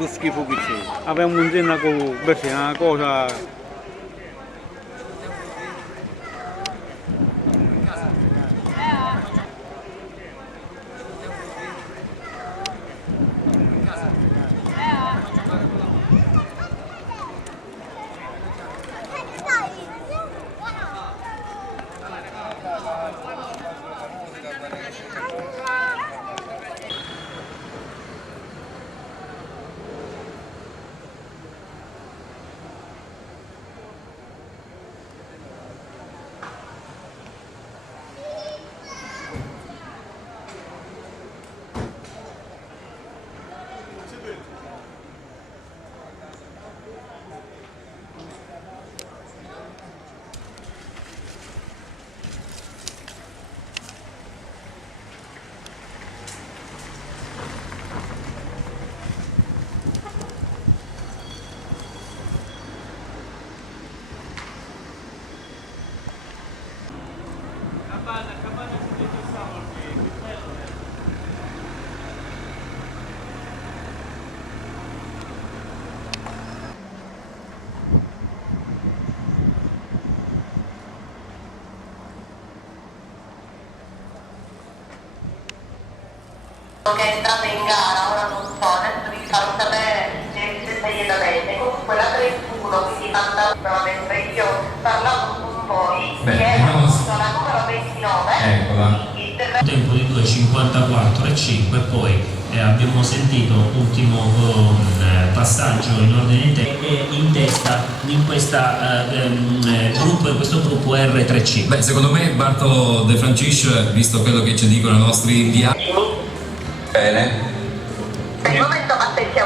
fatto schifo che c'è. Abbiamo un sindaco, invece è una cosa. Che è entrata in gara, ora non so, adesso vi farò sapere se immediatamente. Comunque la 31, quindi tanta mentre io parlavo con voi, che è la numero 29, eccola. Tempo di 2:54,5 e poi abbiamo sentito ultimo passaggio in ordine in testa in questo gruppo R3C. Beh, secondo me Barto De Francisco, visto quello che ci dicono i nostri inviati, bene,